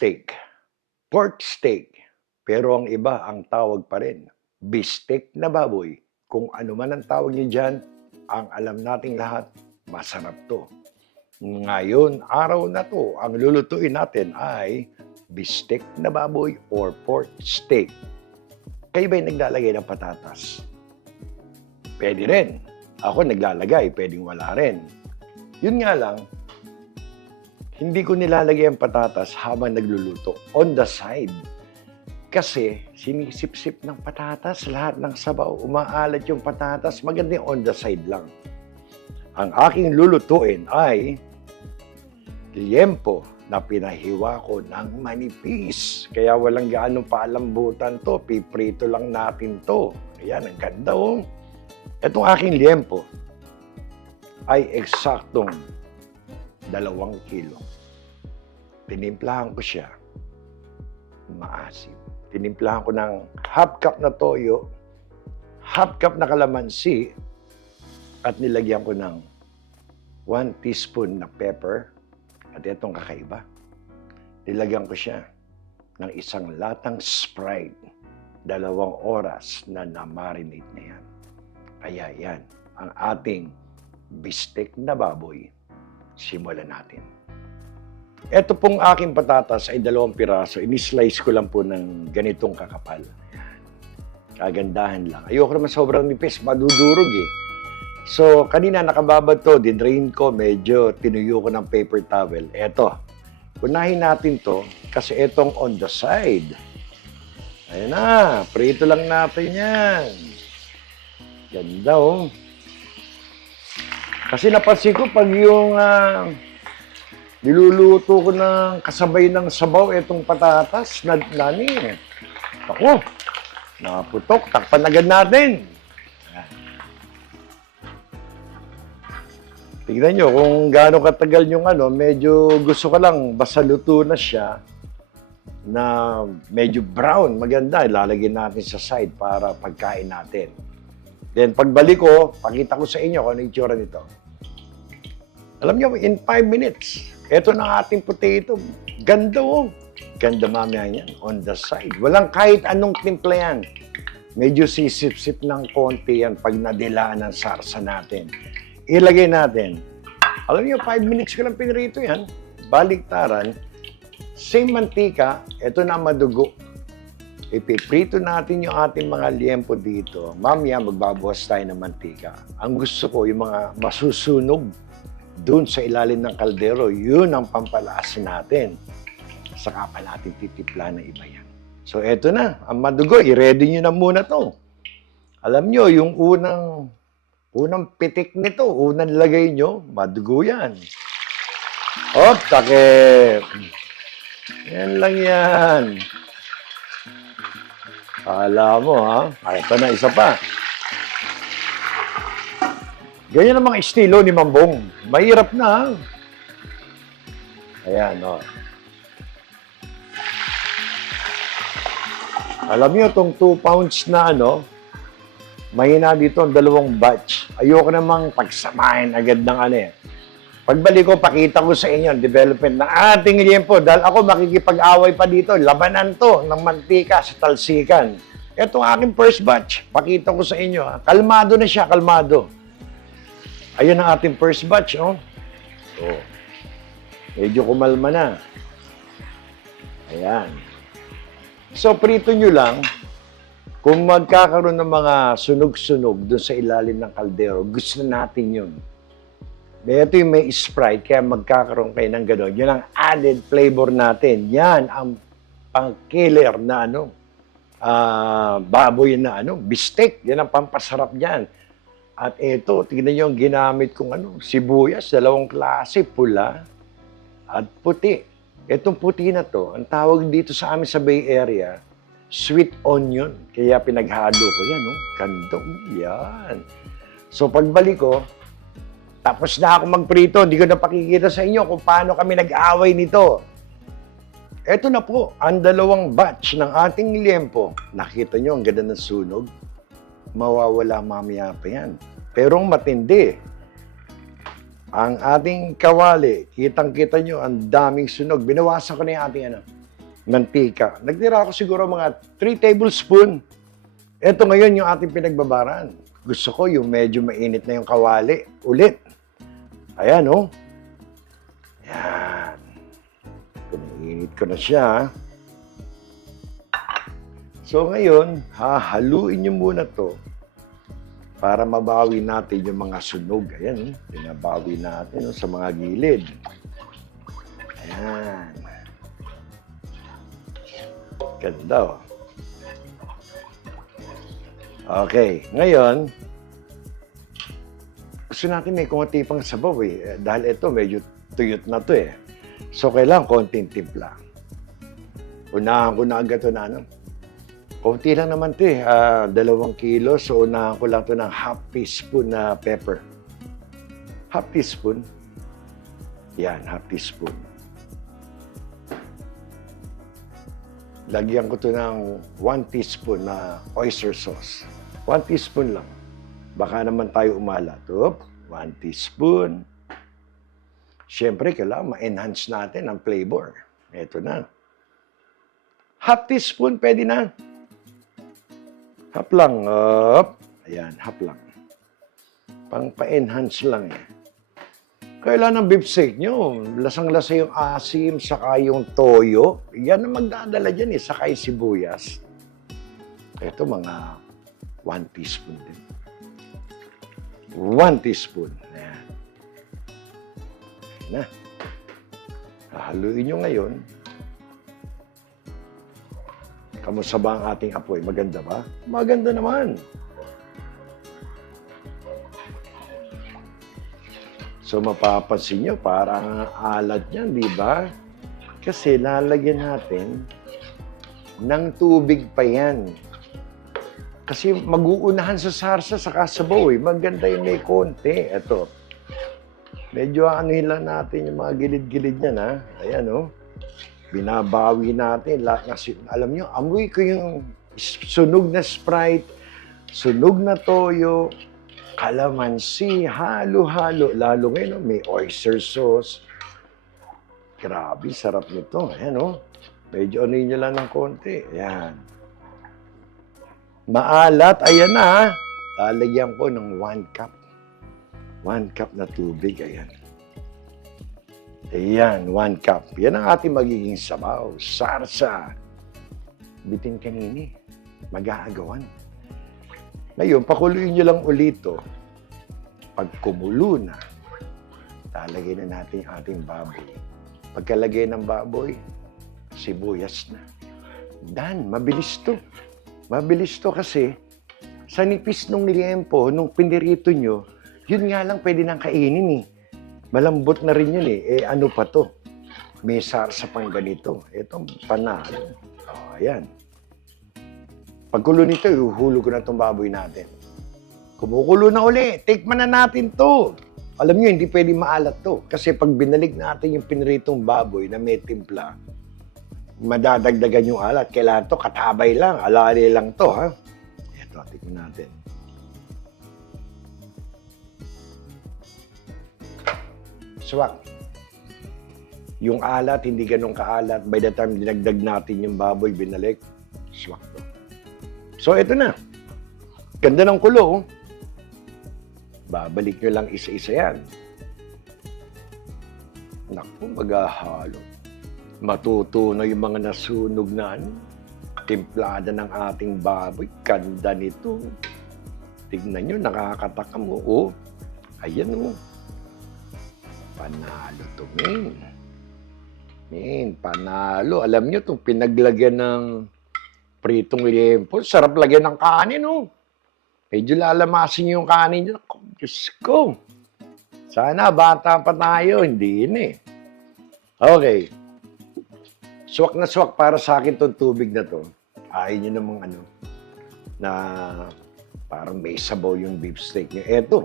steak, pork steak, pero ang iba ang tawag pa rin, bistek na baboy. Kung ano man ang tawag niyo dyan, ang alam nating lahat, masarap to. Ngayon, araw na to, ang lulutuin natin ay bistek na baboy or pork steak. Kayo ba'y naglalagay ng patatas? Pwede rin. Ako naglalagay, pwedeng wala rin. Yun nga lang, hindi ko nilalagay ang patatas habang nagluluto, on the side. Kasi sinisip-sip ng patatas, lahat ng sabaw, umaalat yung patatas, maganda yung on the side lang. Ang aking lulutuin ay liempo na pinahiwa ko ng manipis. Kaya walang gaanong paalambutan to, piprito lang natin to. Ayan, ang ganda oh. Itong aking liempo ay eksaktong 2 kilo. Tinimplahan ko siya. Maasim. Tinimplahan ko ng half cup na toyo, half cup na kalamansi, at nilagyan ko ng 1 teaspoon na pepper. At itong kakaiba, nilagyan ko siya ng 1 latang Sprite. 2 oras na na-marinate na yan. Kaya yan, ang ating bistek na baboy. Simulan natin. Ito pong aking patatas ay 2 piraso. Ini-slice ko lang po ng ganitong kakapal. Kagandahan lang. Ayoko naman sobrang nipis, madudurog eh. So, kanina nakababad to, dinrain ko, medyo tinuyo ko ng paper towel. Eto, unahin natin to kasi etong on the side. Ayan na, prito lang natin yan. Ganda oh. Kasi napansin ko pag yung niluluto ko ng kasabay ng sabaw itong patatas, nani. Ako, naputok, takpan agad natin. Tignan nyo kung gaano katagal yung medyo gusto ko lang basta luto na siya na medyo brown, maganda. Ilalagay natin sa side para pagkain natin. Then pagbalik ko, pakita ko sa inyo kung ano yung itsura nito. Alam nyo, in 5 minutes, ito na ating potato. Ganda oh. Ganda mamaya yan, on the side. Walang kahit anong timpla yan. Medyo sisip-sip ng konti yan pag nadilaan ng sarsa natin. Ilagay natin. Alam niyo, 5 minutes ko lang pinrito yan. Baliktaran. Same mantika, ito na madugo. Ipiprito natin yung ating mga liempo dito. Mamaya, magbabawas tayo ng mantika. Ang gusto ko, yung mga masusunog doon sa ilalim ng kaldero, yun ang pampalasa natin. Saka pa natin titipla ng iba yan. So, eto na. Ang madugo, i-ready nyo na muna to. Alam nyo, yung unang pitik nito, unang lagay nyo, madugo yan. Hop, takip. Yan lang yan. Akala mo, ha? Ito na, isa pa. Ganyan ang mga estilo ni Mambong. Mahirap na, ha? Ayan, o. Alam niyo, itong 2 pounds na, mahina dito ang 2 batch. Ayoko namang pagsamahin agad ng Pagbalik ko, pakita ko sa inyo ang development ng ating liempo. Dahil ako makikipag-away pa dito. Labanan to ng mantika sa talsikan. Ito ang aking first batch. Pakita ko sa inyo. Kalmado na siya, kalmado. Ayun ang ating first batch, oh. Oh. Medyo kumalma na. Ayan. So, prito nyo lang. Kung magkakaroon ng mga sunog-sunog doon sa ilalim ng kaldero, gusto natin yun. Ito yung may Sprite, kaya magkakaroon kayo ng gano'n. Yun ang added flavor natin. Yan ang pang-killer na baboy na bistek. Yan ang pampasarap niyan. At ito, tignan nyo yung ginamit kong sibuyas, 2 klase, pula at puti. Itong puti na to, ang tawag dito sa amin sa Bay Area, sweet onion. Kaya pinaghalo ko yan, Kandong, yan. So pagbalik ko, tapos na ako magprito, hindi ko na pakikita sa inyo kung paano kami nag-away nito. Ito na po, ang 2 batch ng ating liempo. Nakita nyo, ang ganda ng sunog. Mawawala mamaya pa yan. Pero matindi. Ang ating kawali, kitang-kita nyo, ang daming sunog. Binawasan ko na yung ating mantika. Nagtira ako siguro mga 3 tablespoon. Ito ngayon yung ating pinagbabaran. Gusto ko yung medyo mainit na yung kawali. Ulit. Ayan, oh. Yan. Pinainit ko na siya. So ngayon, hahaluin nyo muna to para mabawi natin yung mga sunog. Ayan, pinabawi natin sa mga gilid. Ayan. Ganda, oh. Okay, ngayon, gusto natin may konti pang sabaw eh. Dahil ito, medyo tuyot na to eh. So, kailangan konting timpla. Unahan ko na agad ito na ano. Konti lang naman ito eh. 2 kilo. So, unahan ko lang ito ng half teaspoon na pepper. Half teaspoon. Yan, half teaspoon. Lagyan ko ito ng 1 teaspoon na oyster sauce. 1 teaspoon lang. Baka naman tayo umalat. 1 teaspoon. Siyempre, kailangan ma-enhance natin ang flavor. Ito na. Half teaspoon, pwede na. Half lang. Ayan, half lang. Pang pa-enhance lang eh. Kailan ang beef steak nyo? Lasang-lasa yung asim, saka yung toyo. Yan ang magdadala dyan eh, saka yung sibuyas. Ito mga 1 teaspoon din. 1 teaspoon. Ayan. Ayan na. Hahaluin nyo ngayon. Kamusta ba ang ating apoy? Maganda ba? Maganda naman. So, mapapansin nyo, parang alat yan, di ba? Kasi lalagyan natin ng tubig pa yan. Kasi mag-uunahan sa sarsa sa kasabaw eh. Maganda yung may konti. Ito. Medyo anuhin lang natin yung mga gilid-gilid niyan, ha? Ayan, oh. Binabawi natin. Kasi, alam nyo, amoy ko yung sunog na Sprite, sunog na toyo, kalamansi, halo-halo. Lalo ngayon, oh, may oyster sauce. Grabe, sarap nito. Ayan, oh. Medyo anuhin nyo lang ng konti. Ayan. Maalat, ayan na, ha. Lalagyan ko ng 1 cup. 1 cup na tubig, ayan. Ayan, 1 cup. Yan ang ating magiging sabaw. Sarsa. Bitin kanini. Mag-aagawan. Ngayon, pakuluin nyo lang ulit ito. Pag kumulo na, lalagay na natin yung ating baboy. Pagkalagay ng baboy, sibuyas na. Dan, mabilis to. Mabilis to kasi sa nipis nung liempo, nung pinirito nyo, yun nga lang pwede nang kainin eh. Malambot na rin yun eh. Ano pa to? May sarsa pang ganito. Ito, panalo. Oh, ayan. Pagkulo nito, ihulog ko na itong baboy natin. Kumukulo na uli. Tikman na natin to. Alam nyo, hindi pwede maalat to. Kasi pag binalig natin yung piniritong baboy na may timpla, madadagdagan yung alat. Kailangan to, katabay lang. Alali lang to, ha? Ito, tikman natin. Swak. Yung alat, hindi ganun kaalat. By the time dinagdag natin yung baboy, binalik, swak to. So, ito na. Ganda ng kulo. Babalik nyo lang isa-isa yan. Naku, maghahalo. Matutunaw yung mga nasunog na timplada ng ating baboy. Ganda nito. Tignan nyo, nakakatakam mo. Oh, ayan oh. Panalo to, men. Men, panalo. Alam nyo, itong pinaglagyan ng pritong liempo, sarap lagyan ng kanin, oh. Medyo lalamasin yung kanin nyo. Diyos ko. Sana, bata pa tayo. Hindi yun eh. Okay. Swak na swak para sa akin itong tubig na to. Ayaw nyo namang ano, na parang may sabaw yung beef steak nyo. Eto,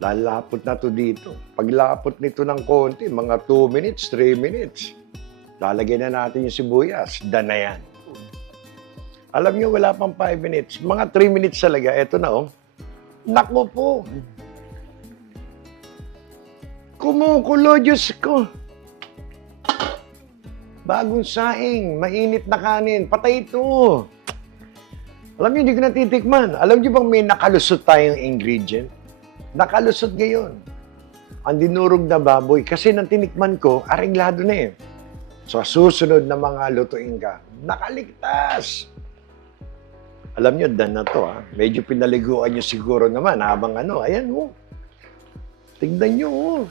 lalapot na to dito. Paglapot nito ng konti, mga 2 minutes, 3 minutes, lalagyan na natin yung sibuyas. Dan na yan. Alam nyo, wala pang 5 minutes. Mga 3 minutes talaga. Eto na, oh. Naku po. Kumukulo, Diyos ko. Bagong saing, mainit na kanin, patay ito. Alam niyo, hindi ko natitikman. Alam niyo bang may nakalusot tayong ingredient? Nakalusot ngayon. Ang dinurog na baboy. Kasi nang tinikman ko, arenglado na eh. So, susunod na mga lutuin ka, nakaligtas. Alam niyo, dan na to ha. Medyo pinaliguan niyo siguro naman habang ano. Ayan oh. Tignan niyo oh.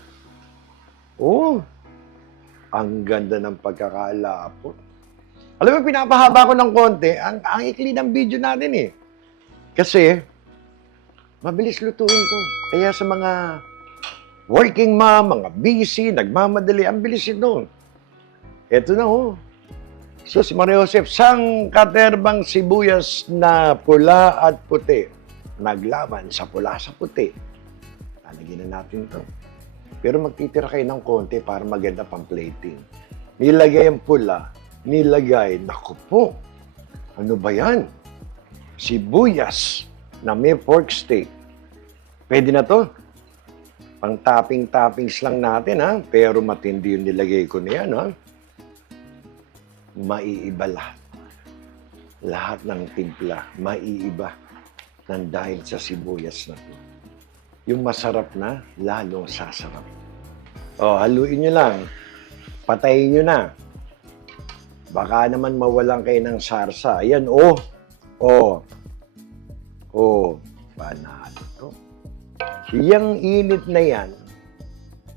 Oh. Ang ganda ng pagkakalapot. Alam mo, pinapahaba ko ng konti. Ang ikli ng video natin eh. Kasi, mabilis lutuin to. Kaya sa mga working mom, mga busy, nagmamadali, ang bilis ito. Ito na oh. Sus, Maria Josep, sang katerbang sibuyas na pula at puti. Naglaban sa pula sa puti. Lalagyan na natin to. Pero magtitira kayo ng konti para maganda pang plating. Nilagay ang pula, nilagay, naku po, ano ba yan? Sibuyas na may pork steak. Pwede na to. Pang toppings lang natin ha, pero matindi yung nilagay ko na yan ha. Maiiba lahat. Lahat ng timpla, maiiba ng dahil sa sibuyas na to. Yung masarap na, lalong sasarap. O, haluin nyo lang. Patayin nyo na. Baka naman mawalan kayo ng sarsa. Ayan, oh. Oh. Oh. Panalo to. Yang init na yan,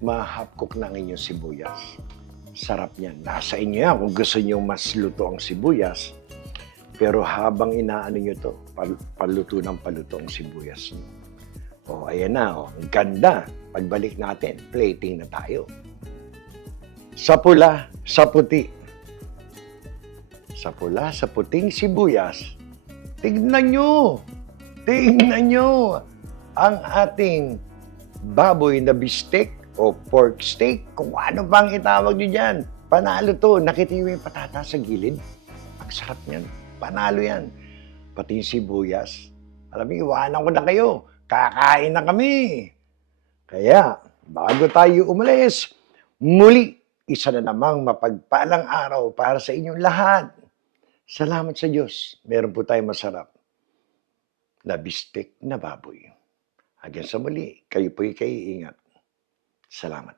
mahapkok ng inyong sibuyas. Sarap niyan. Nasa inyo yan kung gusto nyo mas luto ang sibuyas. Pero habang inaano nyo to, paluto ng paluto ang sibuyas nyo. O, ayan na. O. Ang ganda. Pagbalik natin, plating na tayo. Sa pula, sa puti. Sa pula, sa puting sibuyas. Tignan nyo. Tignan nyo. Ang ating baboy na bistek o pork steak, kung ano bang itawag nyo dyan. Panalo to. Nakita nyo yung patata sa gilid? Ang sarap niyan. Panalo yan. Pati yung sibuyas. Alam mo, iwanan ko na kayo. Kakain na kami. Kaya, bago tayo umalis, muli, isa na namang mapagpalang araw para sa inyong lahat. Salamat sa Diyos. Meron po tayong masarap na bistek na baboy. Hanggang sa muli, kayo po'y kaiingat. Salamat.